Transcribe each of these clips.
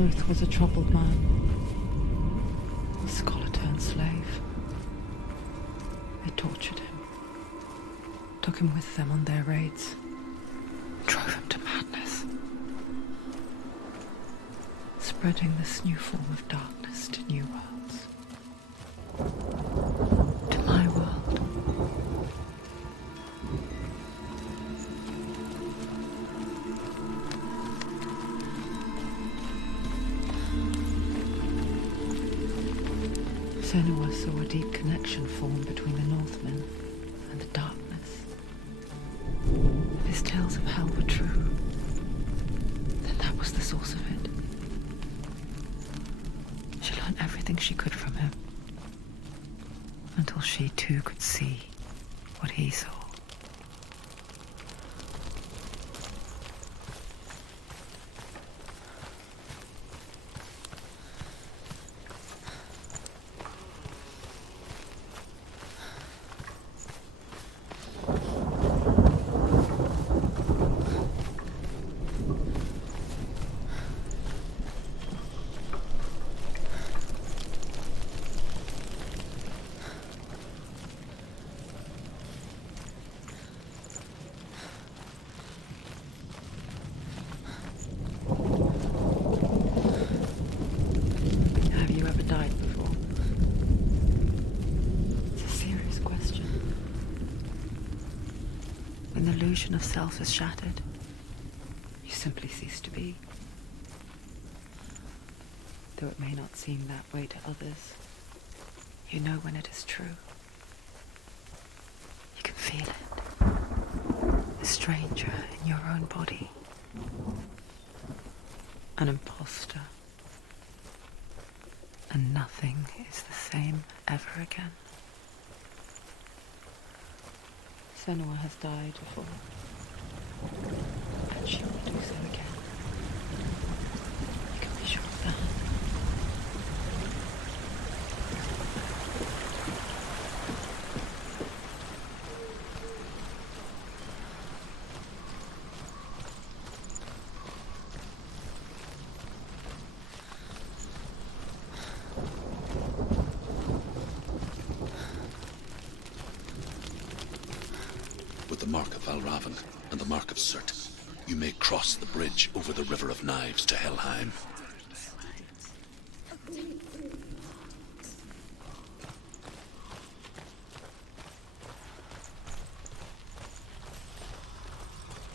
truth was a troubled man. A scholar turned slave. They tortured him, took him with them on their raids, drove him to madness, spreading this new form of darkness to new worlds. To my world. Senua saw a deep connection form between the Northmen and the darkness. If his tales of hell were true, then that was the source of it. She learned everything she could from him, until she too could see what he saw. When the illusion of self is shattered, you simply cease to be. Though it may not seem that way to others, you know when it is true. You can feel it. A stranger in your own body. An imposter. And nothing is the same ever again. Senua has died before, and she will do so again. You can be sure of that. With the mark of Valravan and the mark of Surt, you may cross the bridge over the River of Knives to Helheim.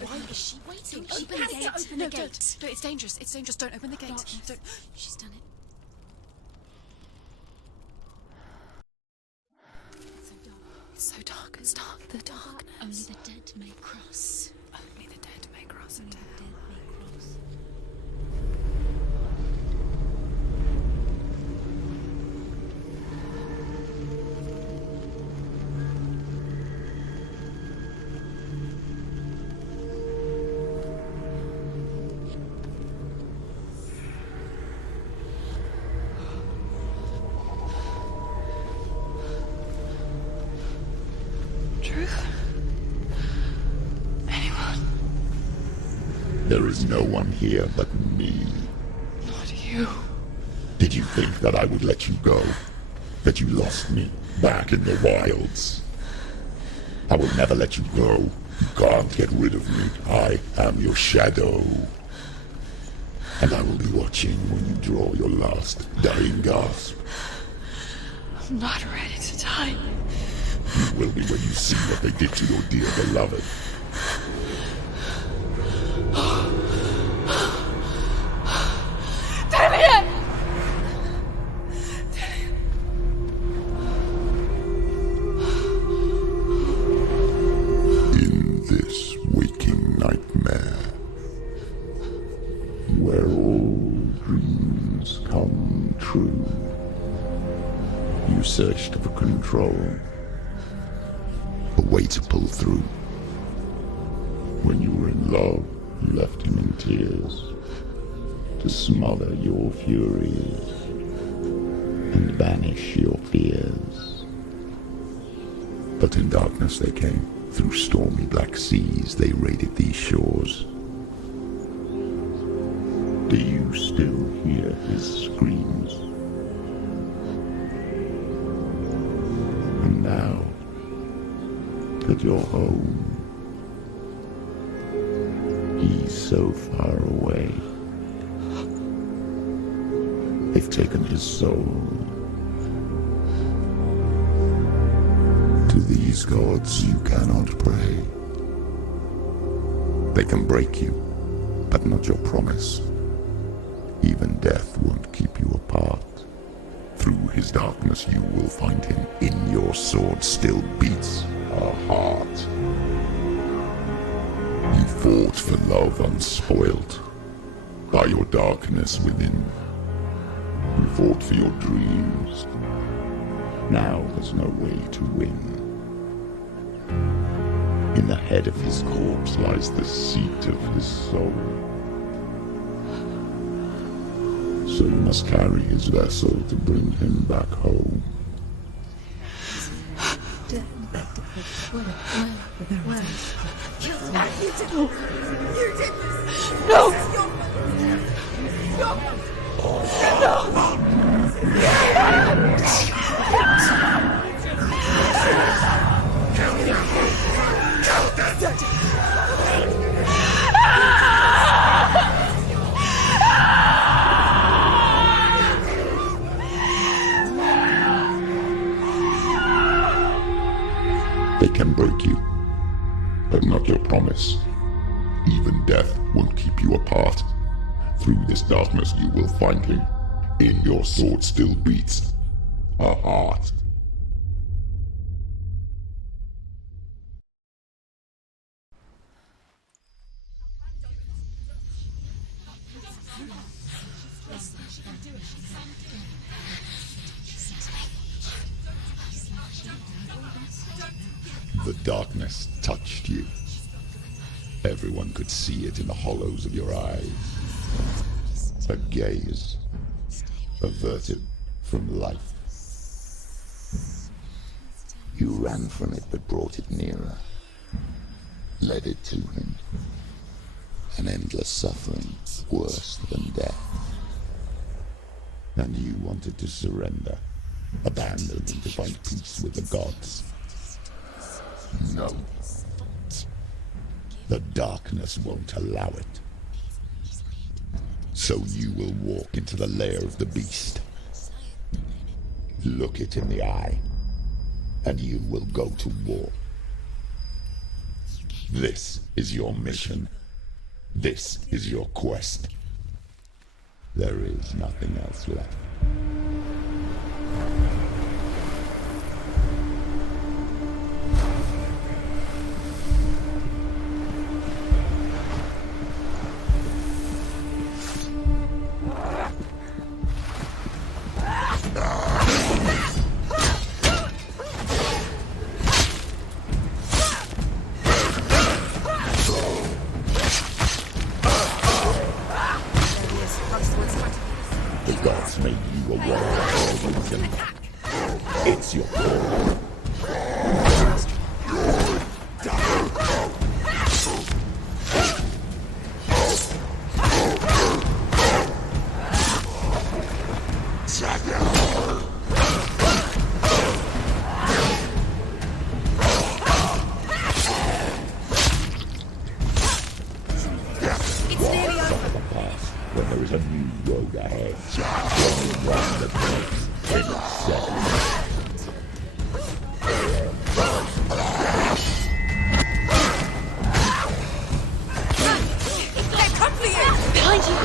Why is she waiting? Open the gate. Open the gate. No, it's dangerous. It's dangerous. Don't open the gate. Don't. She's done it. It's so dark. It's dark. The darkness. Only the dead may cross. Only the dead may cross into Only the hell. dead may cross. Truth? Anyone? There is no one here but me. Not you. Did you think that I would let you go? That you lost me back in the wilds? I will never let you go. You can't get rid of me. I am your shadow. And I will be watching when you draw your last dying gasp. I'm not ready to die. You will be when you see what they did to your dear beloved. Damien! In this waking nightmare, where all dreams come true, you searched for control, a way to pull through. When you were in love, you left him in tears, to smother your furies and banish your fears. But in darkness they came, through stormy black seas they raided these shores. Do you still hear his screams? And now that you're home, he's so far away. They've taken his soul. To these gods you cannot pray. They can break you, but not your promise. Even death won't keep you apart. Through his darkness you will find him. In your sword still beats a heart. You fought for love unspoilt by your darkness within. You fought for your dreams. Now there's no way to win. In the head of his corpse lies the seat of his soul. So you must carry his vessel to bring him back home. They can break you, but not your promise. Even death won't keep you apart. Through this darkness you will find him. In your sword still beats a heart. The darkness touched you. Everyone could see it in the hollows of your eyes. A gaze averted from life. You ran from it but brought it nearer. Led it to him. An endless suffering worse than death. And you wanted to surrender. Abandon and to find peace with the gods. No. The darkness won't allow it. So you will walk into the lair of the beast. Look it in the eye, and you will go to war. This is your mission. This is your quest. There is nothing else left. The gods made you a warrior for a reason. It's your call. When there is a new road ahead, running round the place in seconds. They're come for you! Behind you!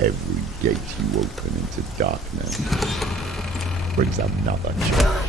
Every gate you open into darkness brings another change.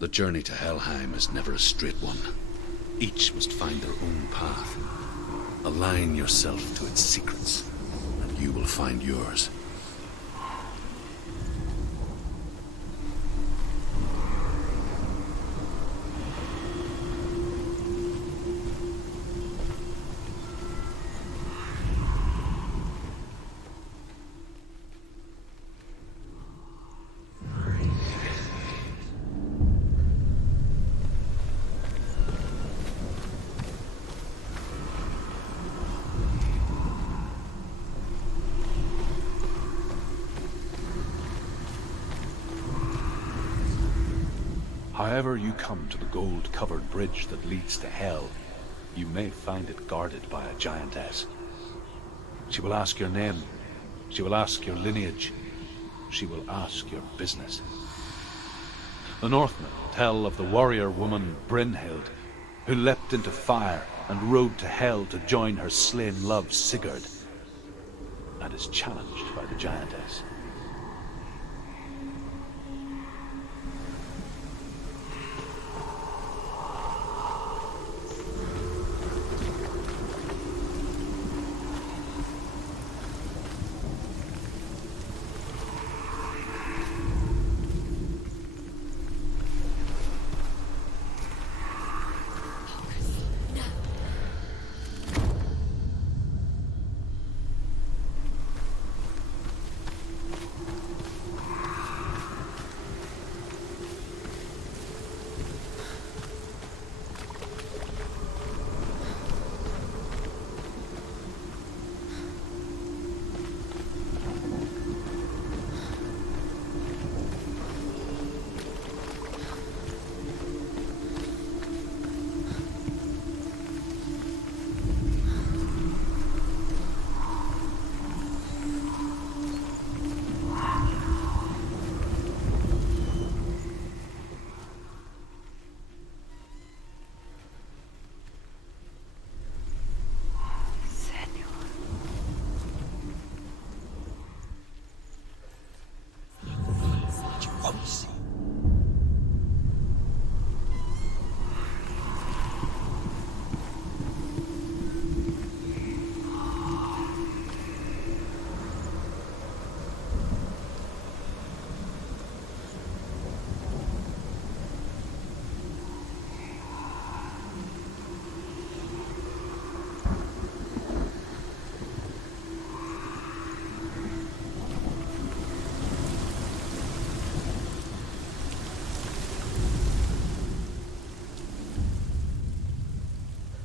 The journey to Helheim is never a straight one. Each must find their own path. Align yourself to its secrets, and you will find yours. However you come to the gold-covered bridge that leads to Hell, you may find it guarded by a giantess. She will ask your name, she will ask your lineage, she will ask your business. The Northmen tell of the warrior woman Brynhild, who leapt into fire and rode to Hell to join her slain love Sigurd, and is challenged by the giantess.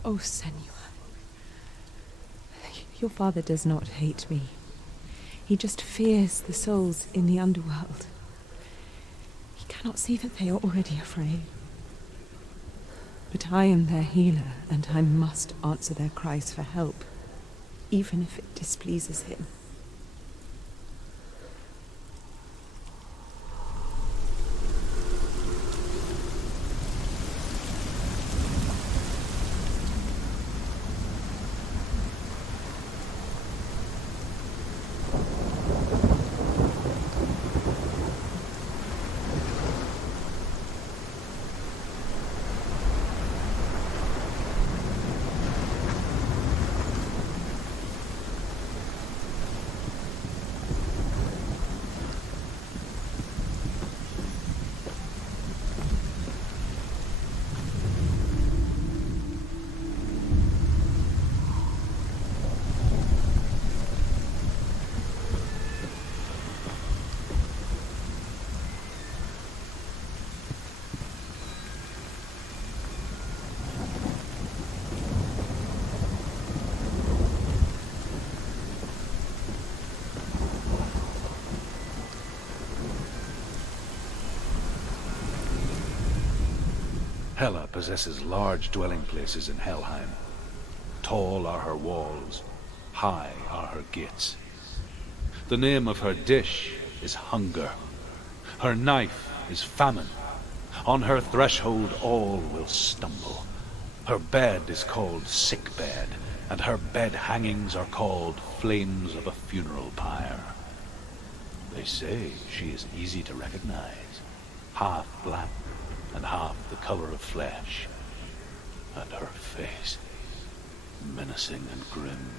Oh, Senua. Your father does not hate me. He just fears the souls in the underworld. He cannot see that they are already afraid. But I am their healer, and I must answer their cries for help, even if it displeases him. Hela possesses large dwelling places in Helheim. Tall are her walls, high are her gates. The name of her dish is hunger. Her knife is famine. On her threshold all will stumble. Her bed is called sick bed, and her bed hangings are called flames of a funeral pyre. They say she is easy to recognize, half black and half the color of flesh, and her face menacing and grim.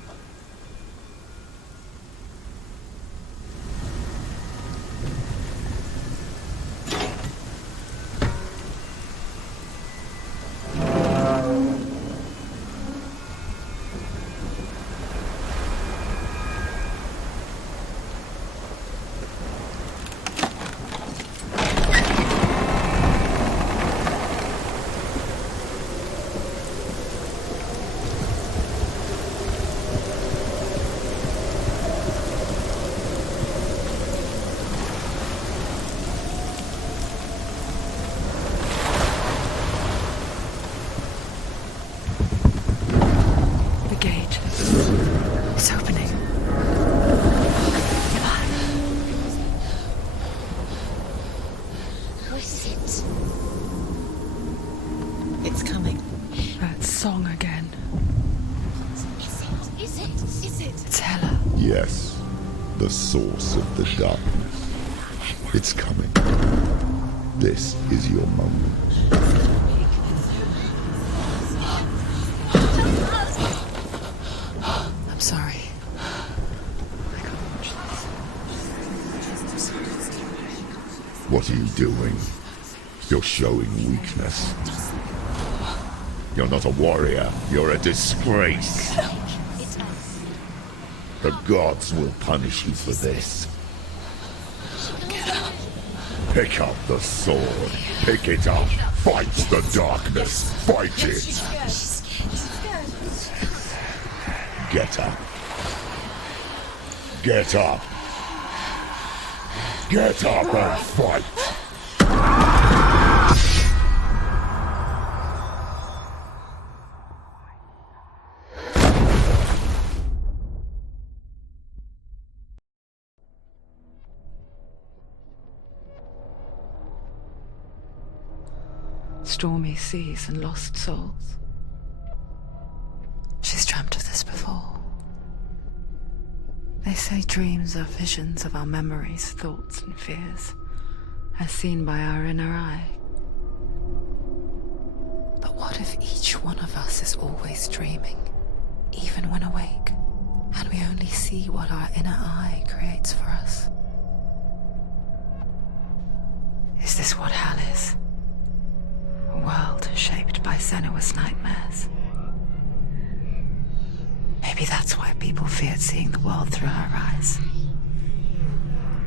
Yes, the source of the darkness. It's coming. This is your moment. I'm sorry. I can't watch this. What are you doing? You're showing weakness. You're not a warrior. You're a disgrace. The gods will punish you for this. Get up. Pick up the sword. Pick it up. Fight the darkness. Fight it. Get up. Get up. Get up and fight. Stormy seas and lost souls. She's dreamt of this before. They say dreams are visions of our memories, thoughts and fears, as seen by our inner eye. But what if each one of us is always dreaming, even when awake, and we only see what our inner eye creates for us? Is this what hell is? A world shaped by Senua's nightmares. Maybe that's why people feared seeing the world through her eyes.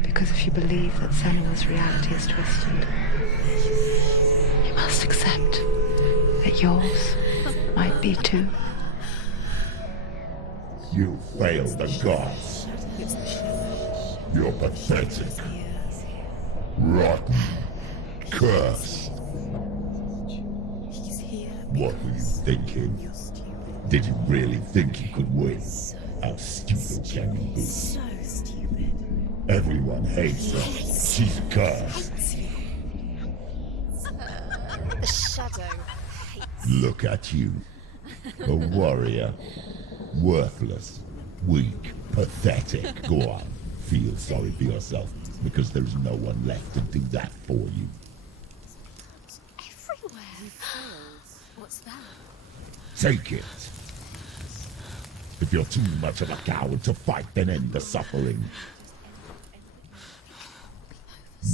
Because if you believe that Senua's reality is twisted, you must accept that yours might be too. You failed the gods. You're pathetic. Rotten. Cursed. What were you thinking? Did you really think you could win? How stupid can you be? So stupid. Everyone hates her. She's cursed. The shadow hates. Look at you. A warrior. Worthless. Weak. Pathetic. Go on. Feel sorry for yourself, because there's no one left to do that for you. Everywhere. What's that? Take it. If you're too much of a coward to fight, then end the suffering.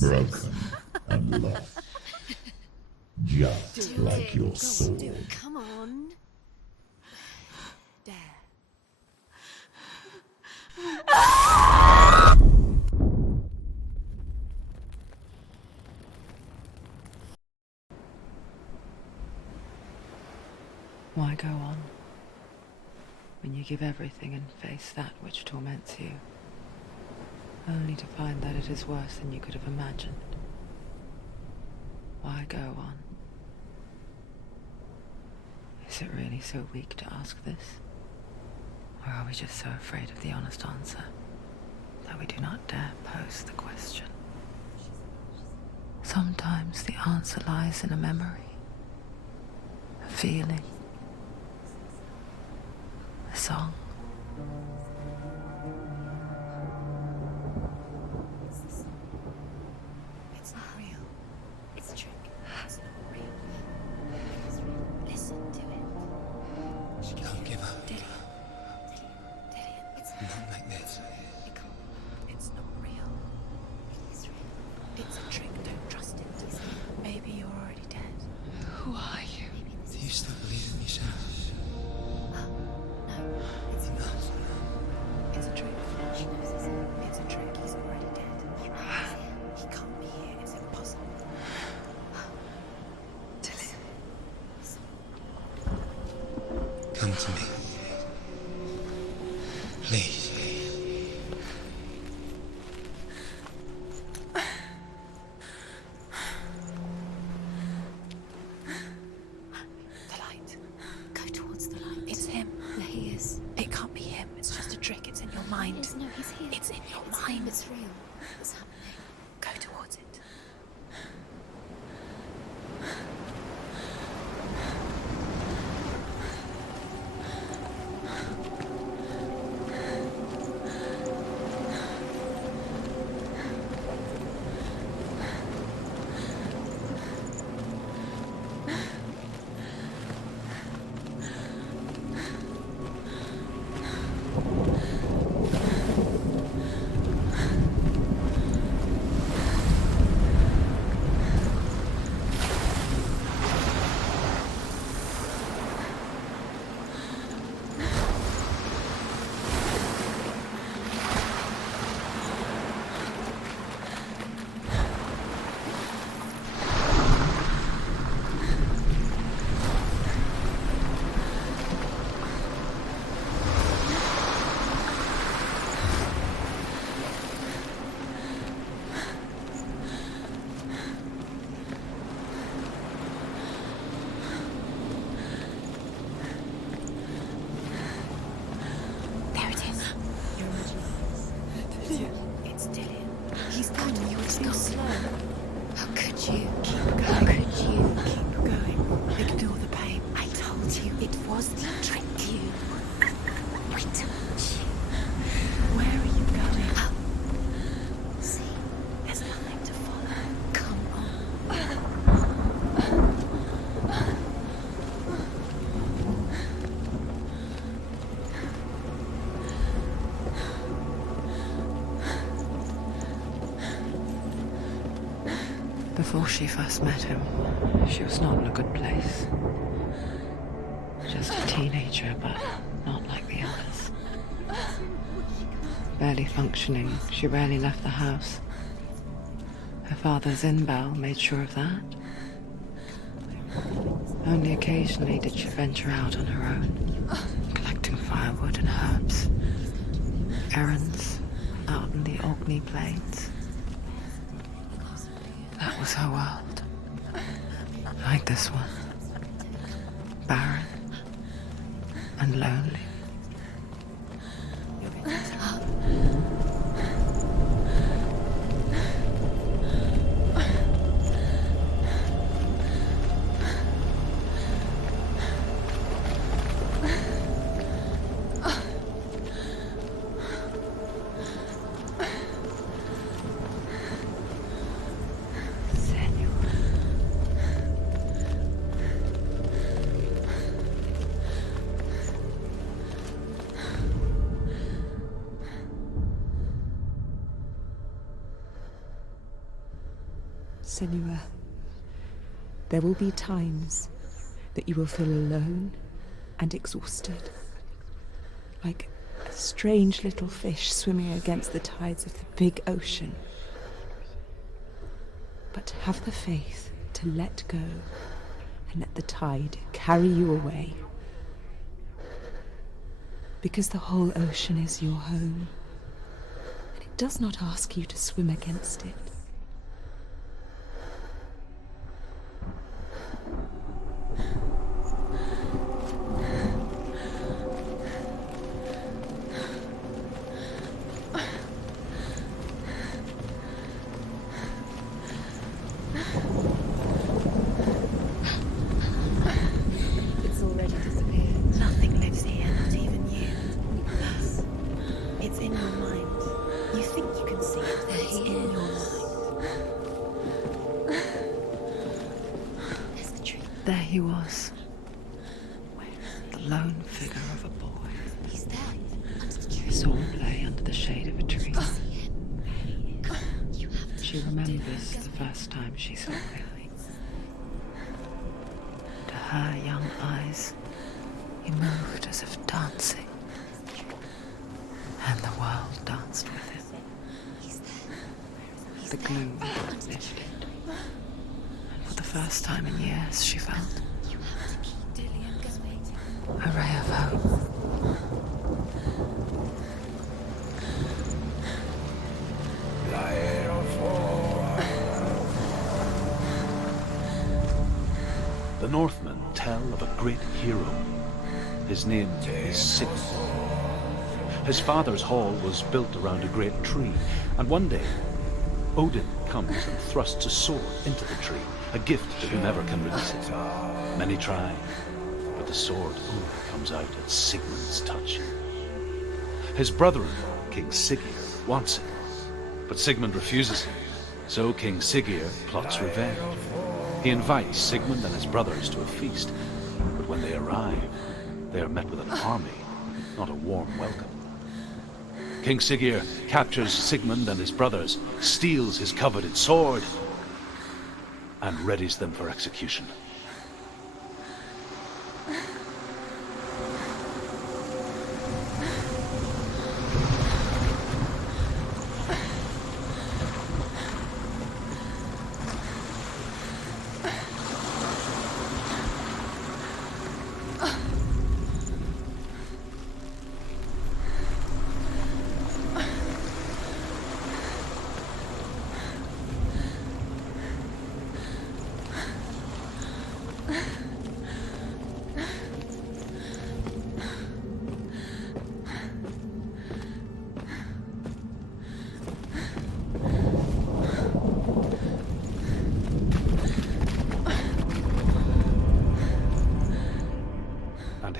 Broken and lost. Just like your sword. Come on. Dare. Why go on when you give everything and face that which torments you, only to find that it is worse than you could have imagined? Why go on? Is it really so weak to ask this? Or are we just so afraid of the honest answer that we do not dare pose the question? Sometimes the answer lies in a memory, a feeling, a song. It's not real. It's a trick. It's not real. It is real. Listen to it. She Don't give up. Dillian. It's Not like this. it can't. It's not real. It is real. It's a trick. Don't trust it. Maybe you're already dead. Who are you? Do you still believe in me, Senua? No, it's not. It's a trick. She knows this. It's a trick. He's already dead. He can't be here. It's impossible. Dillian. Come to me. Please. The light. Go towards the light. It's him. There he is. It can't be him. It's just a trick. It's in your mind. No, he's here. It's in your mind. It's real. What's happening? Go towards it. There it is. Your imagination. It's Dillian. He's coming. You're too slow. How could you? Keep going. How could you? Keep going. Ignore the pain. I told you it was the trick. You. I told you. Where are you going? Oh. See, there's nothing to follow. Come on. Before she first met him, she was not in a good place. Just a teenager, but not like the others. Barely functioning, she rarely left the house. Her father Zinbal made sure of that. Only occasionally did she venture out on her own, collecting firewood and herbs. Errands out in the Orkney Plains. That was her world. Like this one. Barren and lonely. Senua, there will be times that you will feel alone and exhausted, like a strange little fish swimming against the tides of the big ocean. But have the faith to let go and let the tide carry you away. Because the whole ocean is your home, and it does not ask you to swim against it. It's already disappeared. Nothing lives here, not even you. It's in your mind. You think you can see it, but it's in your mind. There's the tree. There he was, the lone figure of a boy. He's there. Under the tree. His sword lay under the shade of a tree. You have to. She remembers the first time she saw him. To her young eyes, he moved as if dancing, and the world danced with him. The gloom lifted, and for the first time in years she felt a ray of hope. The Northmen tell of a great hero. His name is Sigmund. His father's hall was built around a great tree, and one day Odin comes and thrusts a sword into the tree, a gift to whomever can release it. Many try, but the sword only comes out at Sigmund's touch. His brother-in-law, King Siggeir, wants it, but Sigmund refuses it, so King Siggeir plots revenge. He invites Sigmund and his brothers to a feast, but when they arrive, they are met with an army, not a warm welcome. King Siggeir captures Sigmund and his brothers, steals his coveted sword, and readies them for execution.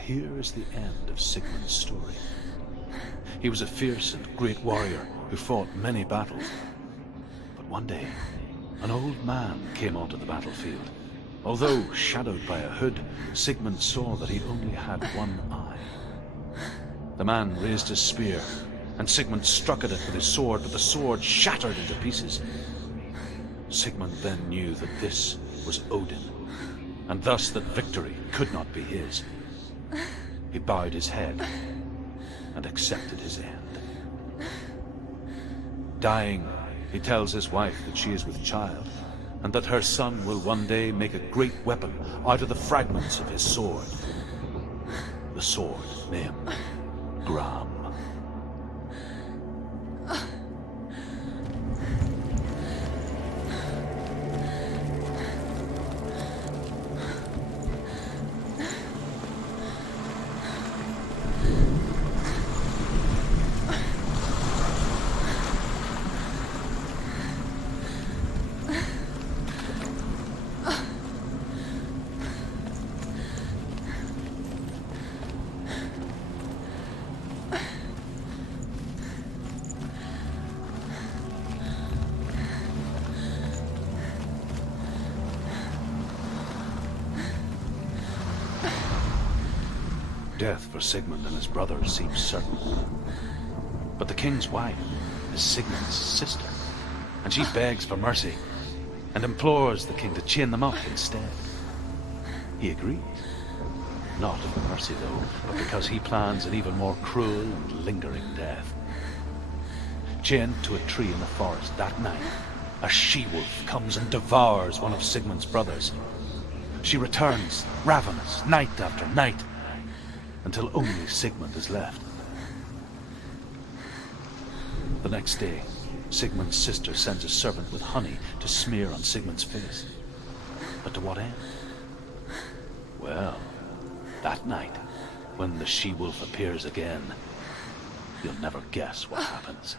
Here is the end of Sigmund's story. He was a fierce and great warrior who fought many battles. But one day, an old man came onto the battlefield. Although shadowed by a hood, Sigmund saw that he only had one eye. The man raised his spear, and Sigmund struck at it with his sword, but the sword shattered into pieces. Sigmund then knew that this was Odin, and thus that victory could not be his. He bowed his head and accepted his end. Dying, he tells his wife that she is with child, and that her son will one day make a great weapon out of the fragments of his sword. The sword named Gram. Death for Sigmund and his brothers seems certain. But the king's wife is Sigmund's sister, and she begs for mercy and implores the king to chain them up instead. He agrees. Not for mercy, though, but because he plans an even more cruel and lingering death. Chained to a tree in the forest that night, a she-wolf comes and devours one of Sigmund's brothers. She returns, ravenous, night after night, until only Sigmund is left. The next day, Sigmund's sister sends a servant with honey to smear on Sigmund's face. But to what end? Well, that night, when the she-wolf appears again, you'll never guess what happens.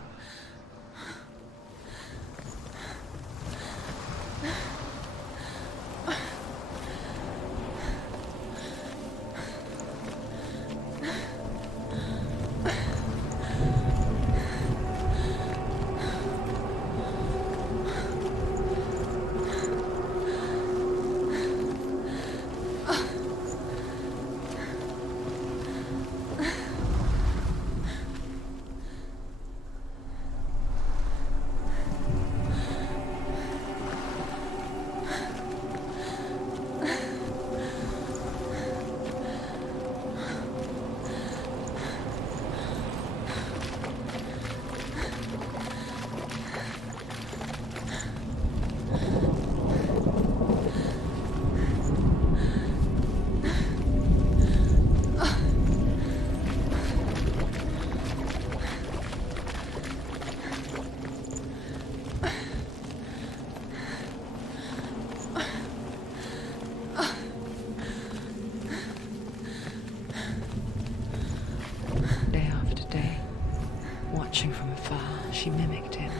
Watching from afar, she mimicked him,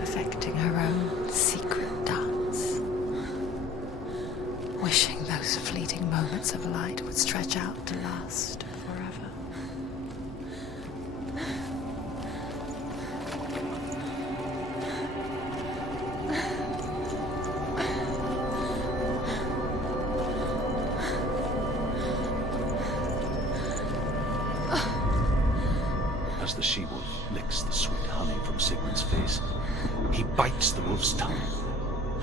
perfecting her own secret dance, wishing those fleeting moments of light would stretch out to last forever. As the she-wolf licks the sweet honey from Sigmund's face, he bites the wolf's tongue.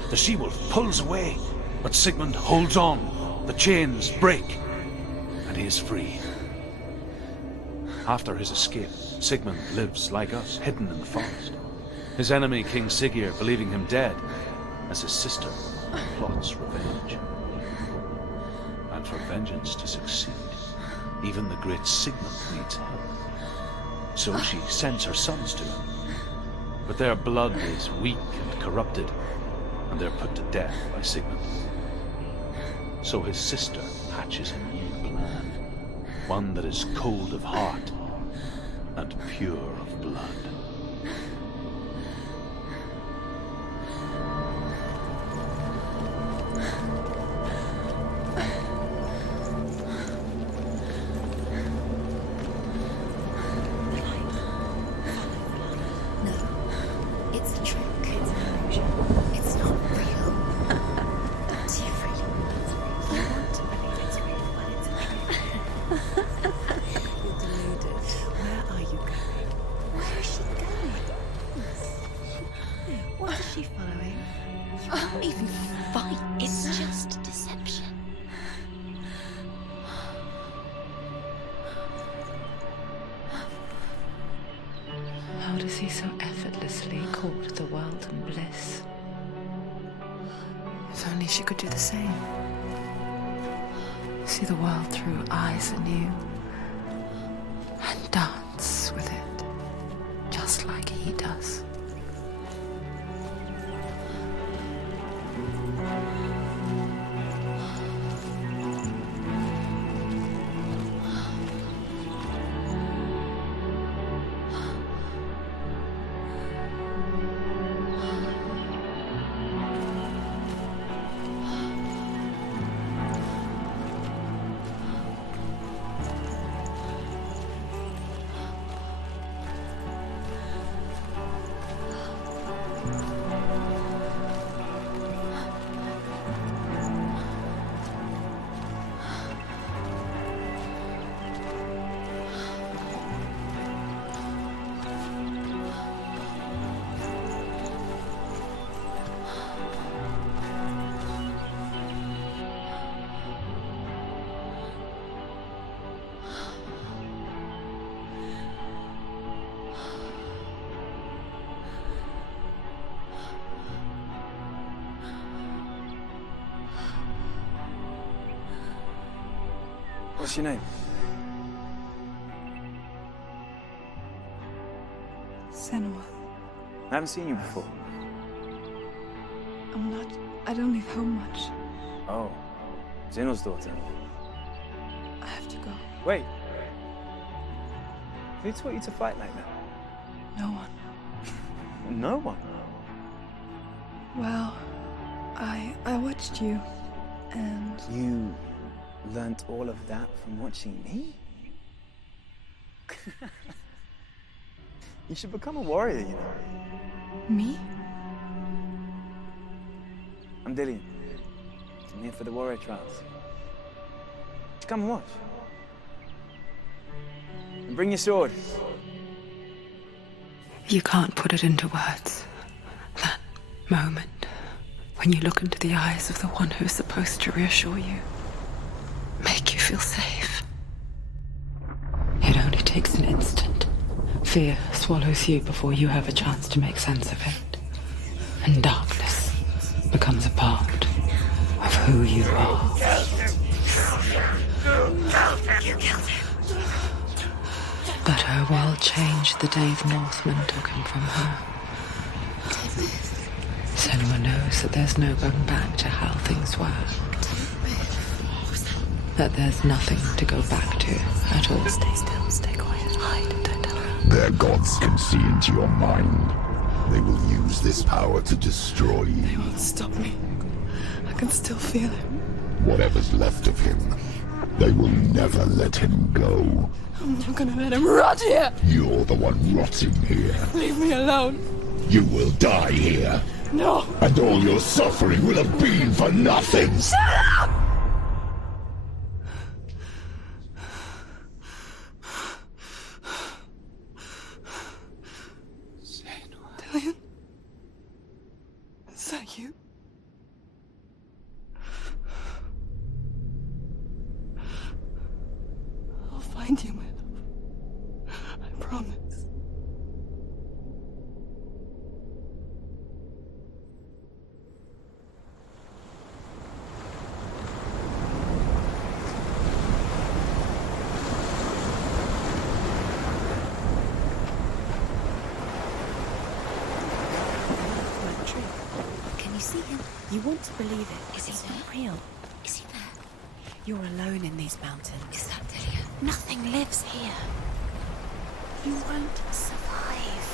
The she-wolf pulls away, but Sigmund holds on. The chains break, and he is free. After his escape, Sigmund lives like us, hidden in the forest. His enemy, King Siggeir, believing him dead, as his sister plots revenge. And for vengeance to succeed, even the great Sigmund needs help. So she sends her sons to him. But their blood is weak and corrupted, and they're put to death by Sigmund. So his sister hatches a new plan, one that is cold of heart and pure of blood. How does he so effortlessly court the world and bliss? only she could do the same. See the world through eyes anew and dance with it, just like he does. What's your name? Senua. I haven't seen you before. I don't leave home much. Oh, Zeno's daughter. I have to go. Wait. Who taught you to fight like that? No one. No one? Well, I watched you, and You learnt all of that from watching me? You should become a warrior, you know. me? I'm Dillian. I'm here for the warrior trials. Just come and watch. And bring your sword. You can't put it into words. That moment when you look into the eyes of the one who's supposed to reassure you, make you feel safe. It only takes an instant. Fear swallows you before you have a chance to make sense of it. And darkness becomes a part of who you are. You killed him. But her world changed the day the Northmen took him from her. Senua knows that there's no going back to how things were. That there's nothing to go back to at all. Stay still, stay quiet, hide, don't tell her. Their gods can see into your mind. They will use this power to destroy you. They won't stop me. I can still feel him. Whatever's left of him, they will never let him go. I'm not gonna let him rot here. You're the one rotting here. Leave me alone. You will die here. No. And all your suffering will have been for nothing. Shut up! Dillian? Is that you? I'll find you, my love. I promise. Can you see him? You want to believe it. Is he not real? Is he there? You're alone in these mountains. Is that Dillian? Nothing lives here. You won't survive.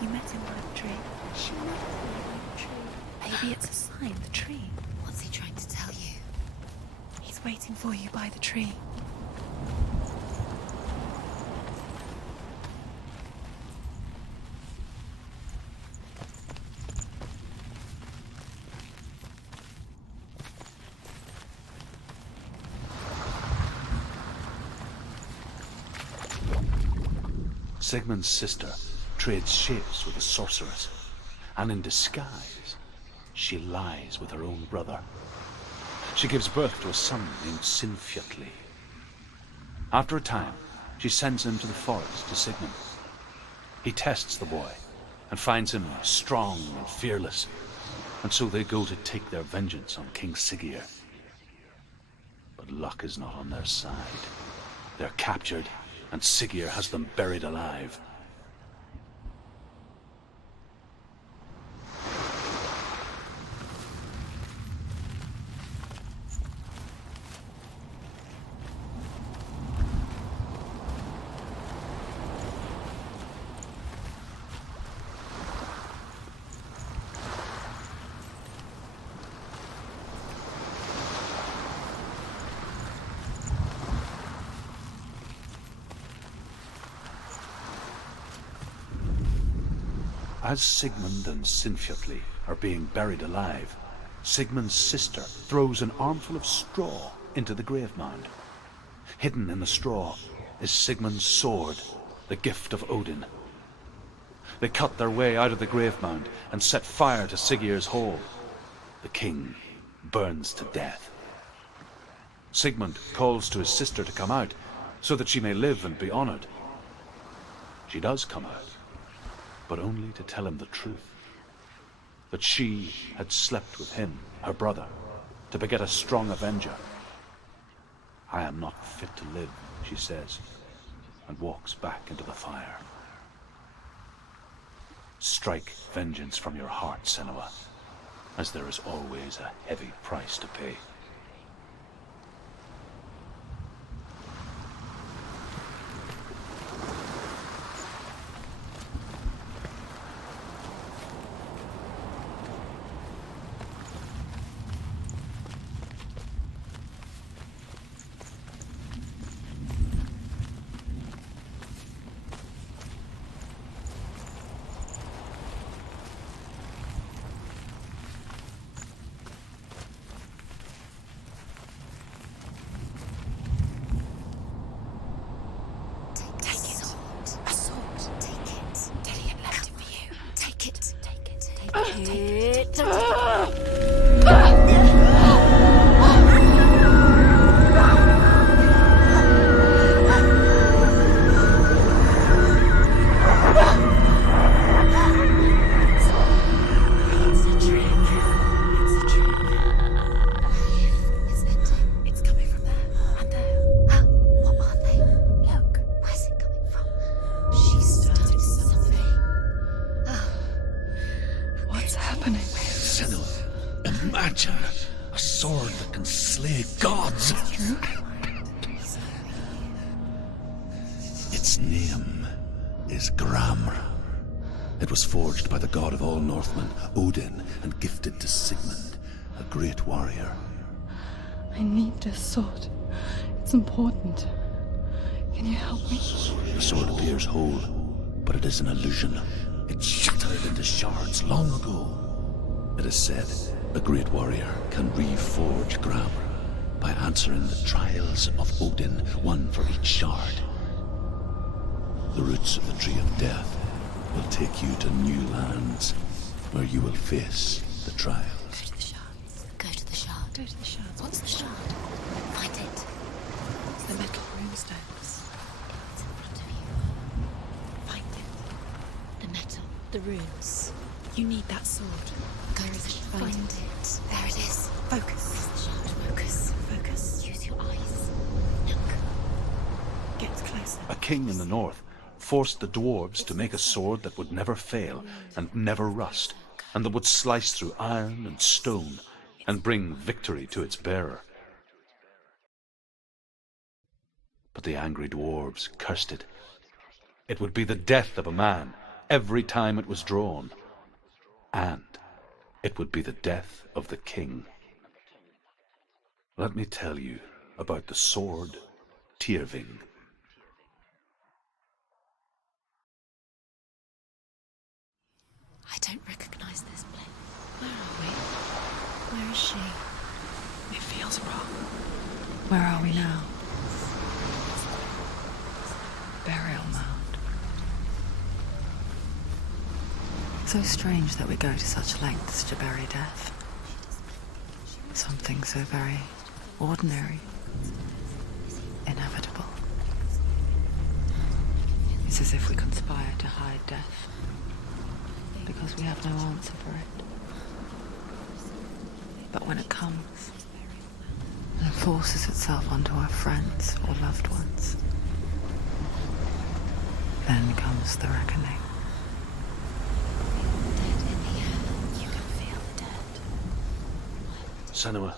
You met him by the tree. She met him by the tree. Maybe it's a sign, the tree. What's he trying to tell you? He's waiting for you by the tree. Sigmund's sister trades shapes with a sorceress, and in disguise, she lies with her own brother. She gives birth to a son named Sinfjotli. After a time, she sends him to the forest to Sigmund. He tests the boy and finds him strong and fearless. and so they go to take their vengeance on King Siggeir. But luck is not on their side. They're captured, and Siggeir has them buried alive. As Sigmund and Sinfjotli are being buried alive, Sigmund's sister throws an armful of straw into the grave mound. Hidden in the straw is Sigmund's sword, the gift of Odin. They cut their way out of the grave mound and set fire to Siggeir's hall. The king burns to death. Sigmund calls to his sister to come out so that she may live and be honored. She does come out, but only to tell him the truth, that she had slept with him, her brother, to beget a strong avenger. I am not fit to live, she says, and walks back into the fire. Strike vengeance from your heart, Senua, as there is always a heavy price to pay. Its name is Gramr. It was forged by the god of all Northmen, Odin, and gifted to Sigmund, a great warrior. I need this sword. It's important. Can you help me? The sword appears whole, but it is an illusion. It shattered into shards long ago. It is said a great warrior can reforge Gramr by answering the trials of Odin, one for each shard. The roots of the Tree of Death will take you to new lands where you will face the trials. Go to the shards. Go to the shard. Go to the shards. What's the shard? Find it. It's the metal runestones. It's in front of you. Find it. The metal. The runes. You need that sword. Go to the shard. Find it. There it is. Focus. Where's the shard? Focus. Focus. Use your eyes. Look. Get closer. A king in the north forced the dwarves to make a sword that would never fail and never rust, and that would slice through iron and stone and bring victory to its bearer. But the angry dwarves cursed it. It would be the death of a man every time it was drawn, and it would be the death of the king. Let me tell you about the sword Tyrving. I don't recognize this place. Where are we? Where is she? It feels wrong. Where are we now? Burial mound. So strange that we go to such lengths to bury death. Something so very ordinary, inevitable. It's as if we conspire to hide death, because we have no answer for it. But when it comes, and it forces itself onto our friends or loved ones, then comes the reckoning. Senua,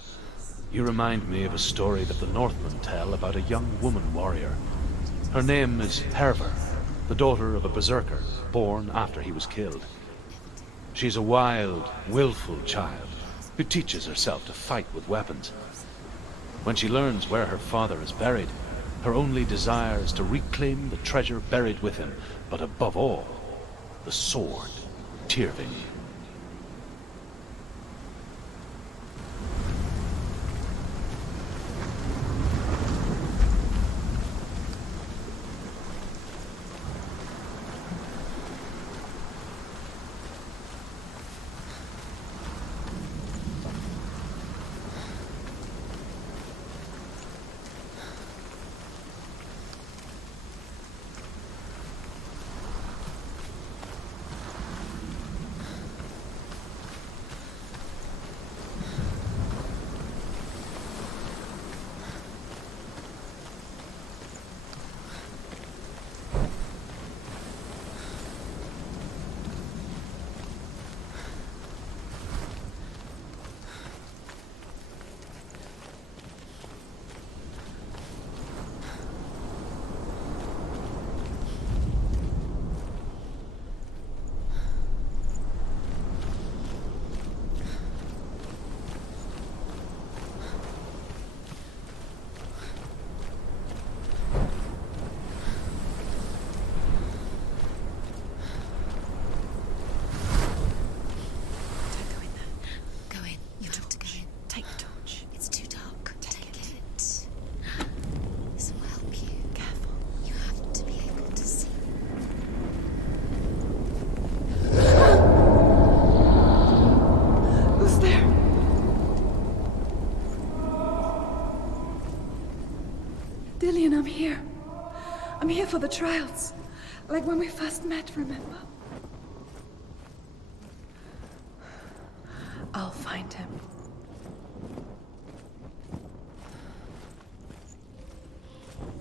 you remind me of a story that the Northmen tell about a young woman warrior. Her name is Herver, the daughter of a berserker born after he was killed. She's a wild, willful child who teaches herself to fight with weapons. When she learns where her father is buried, her only desire is to reclaim the treasure buried with him, but above all, the sword, Tyrving. Dillian, I'm here. I'm here for the trials. Like when we first met, remember? I'll find him.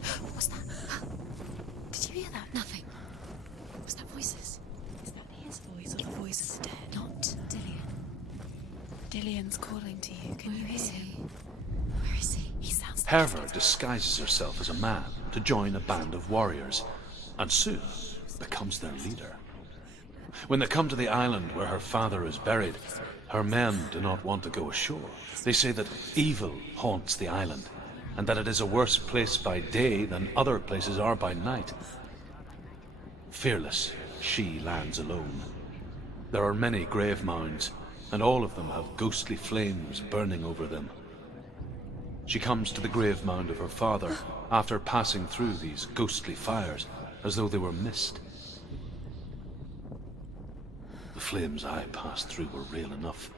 What was that? Did you hear that? Nothing. Was that voices? Is that his voice or the voice of the dead? Not Dillian. Dillian's calling to you. Can you hear him? Where is he? He sounds like Herver disguises herself as a man to join a band of warriors, and soon becomes their leader. When they come to the island where her father is buried, her men do not want to go ashore. They say that evil haunts the island, and that it is a worse place by day than other places are by night. Fearless, she lands alone. There are many grave mounds, and all of them have ghostly flames burning over them. She comes to the grave mound of her father after passing through these ghostly fires as though they were mist. The flames I passed through were real enough.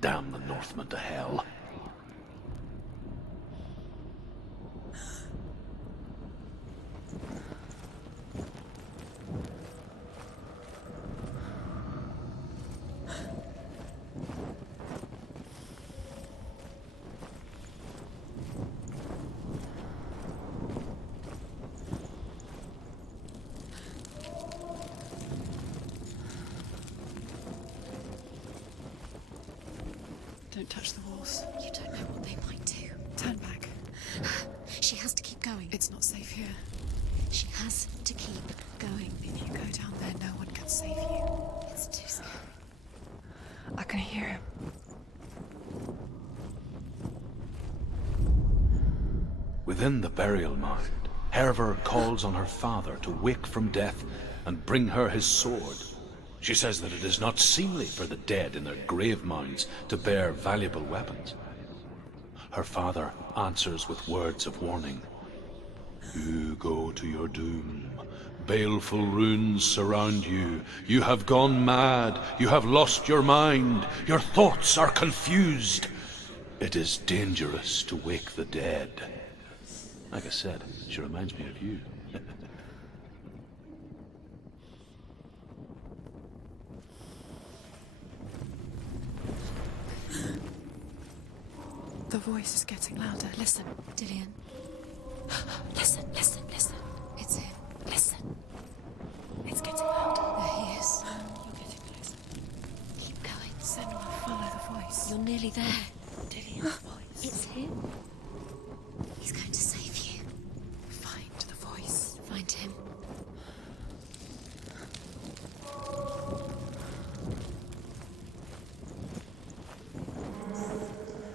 Damn the Northmen to hell. Don't touch the walls. You don't know what they might do. Turn back. She has to keep going. It's not safe here. She has to keep going. If you go down there, no one can save you. It's too scary. I can hear him. Within the burial mound, Herver calls on her father to wake from death and bring her his sword. She says that it is not seemly for the dead in their grave mounds to bear valuable weapons. Her father answers with words of warning. You go to your doom. Baleful runes surround you. You have gone mad. You have lost your mind. Your thoughts are confused. It is dangerous to wake the dead. Like I said, she reminds me of you. voice is getting louder. Listen. Dillian. Listen, listen, listen. It's him. Listen. It's getting louder. There he is. You're getting closer. Keep going. Senua, follow the voice. You're nearly there. Dillian's voice. It's him. He's going to save you. Find the voice. Find him.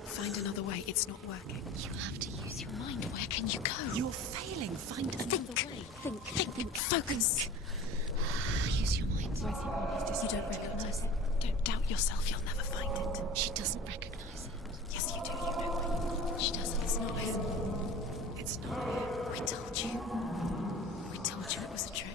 Find another way. It's not working. You have to use your mind. Where can you go? You're failing. Find another way. Think. Focus. Use your mind. Where's he gone? You don't recognise it. Don't doubt yourself. You'll never find it. She doesn't recognise it. Yes, you do. You know. She doesn't. It's not him. It's not him. We told you. We told you it was a trick.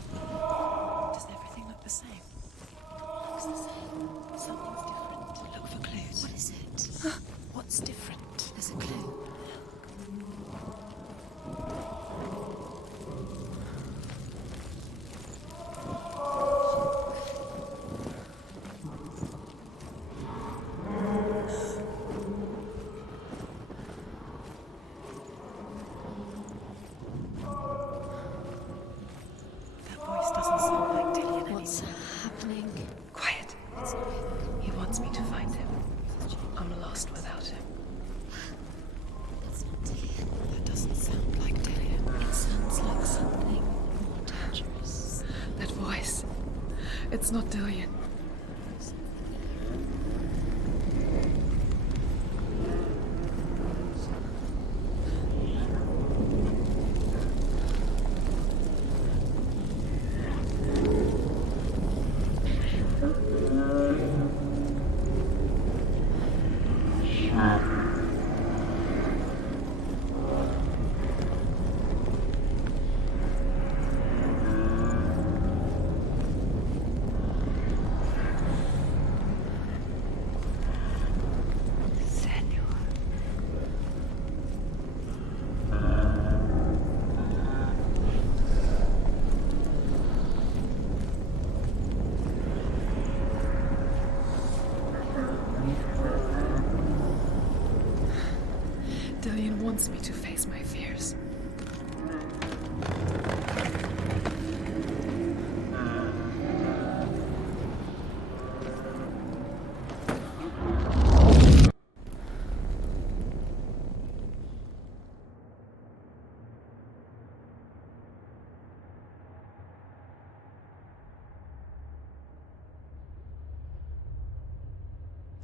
Does everything look the same? Looks the same. Something's different. Look for clues. What is it? What's different? There's a clue. That voice doesn't sound like Dillian anymore. What's happening? Quiet. It's not him. He wants me to find him. I'm lost without him. It's not Dillian. That doesn't sound like Dillian. It sounds like something more dangerous. That voice. It's not Dillian. Dillian wants me to face my fears.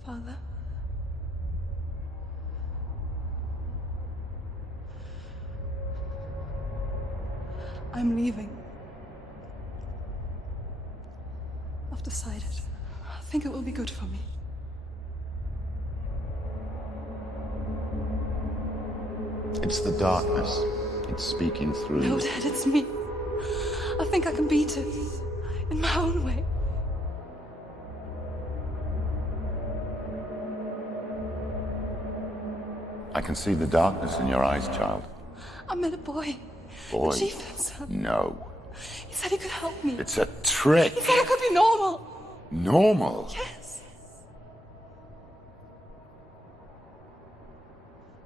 Father? I'm leaving. I've decided. I think it will be good for me. It's the darkness. It's speaking through No, you. Dad, it's me. I think I can beat it. In my own way. I can see the darkness in your eyes, child. I met a boy. Boy. The chief himself. No. He said he could help me. It's a trick. He said I could be normal. Normal. Yes.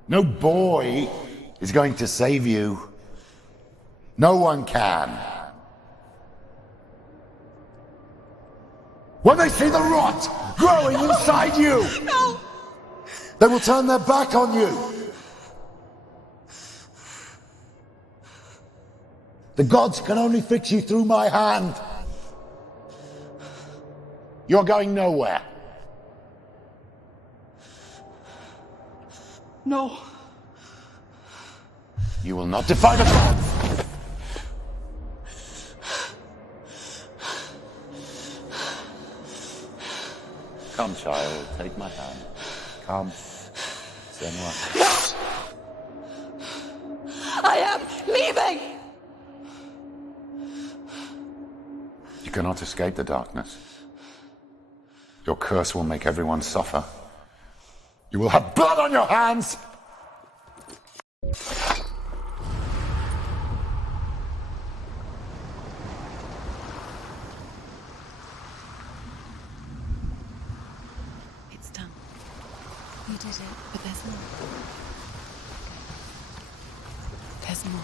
No boy is going to save you. No one can. When they see the rot growing inside you, No! they will turn their back on you. The gods can only fix you through my hand. You're going nowhere. No. You will not defy the gods. Come, child, take my hand. Come. Senua. I am leaving! cannot escape the darkness. Your curse will make everyone suffer. You will have blood on your hands! It's done. You did it, but there's more. There's more.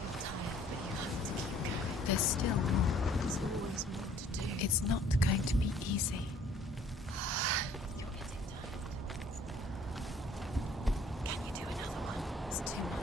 You're tired, but you have to keep going. There's still more. There's always more to do. It's not going to be easy. You're getting tired. Can you do another one? It's too much.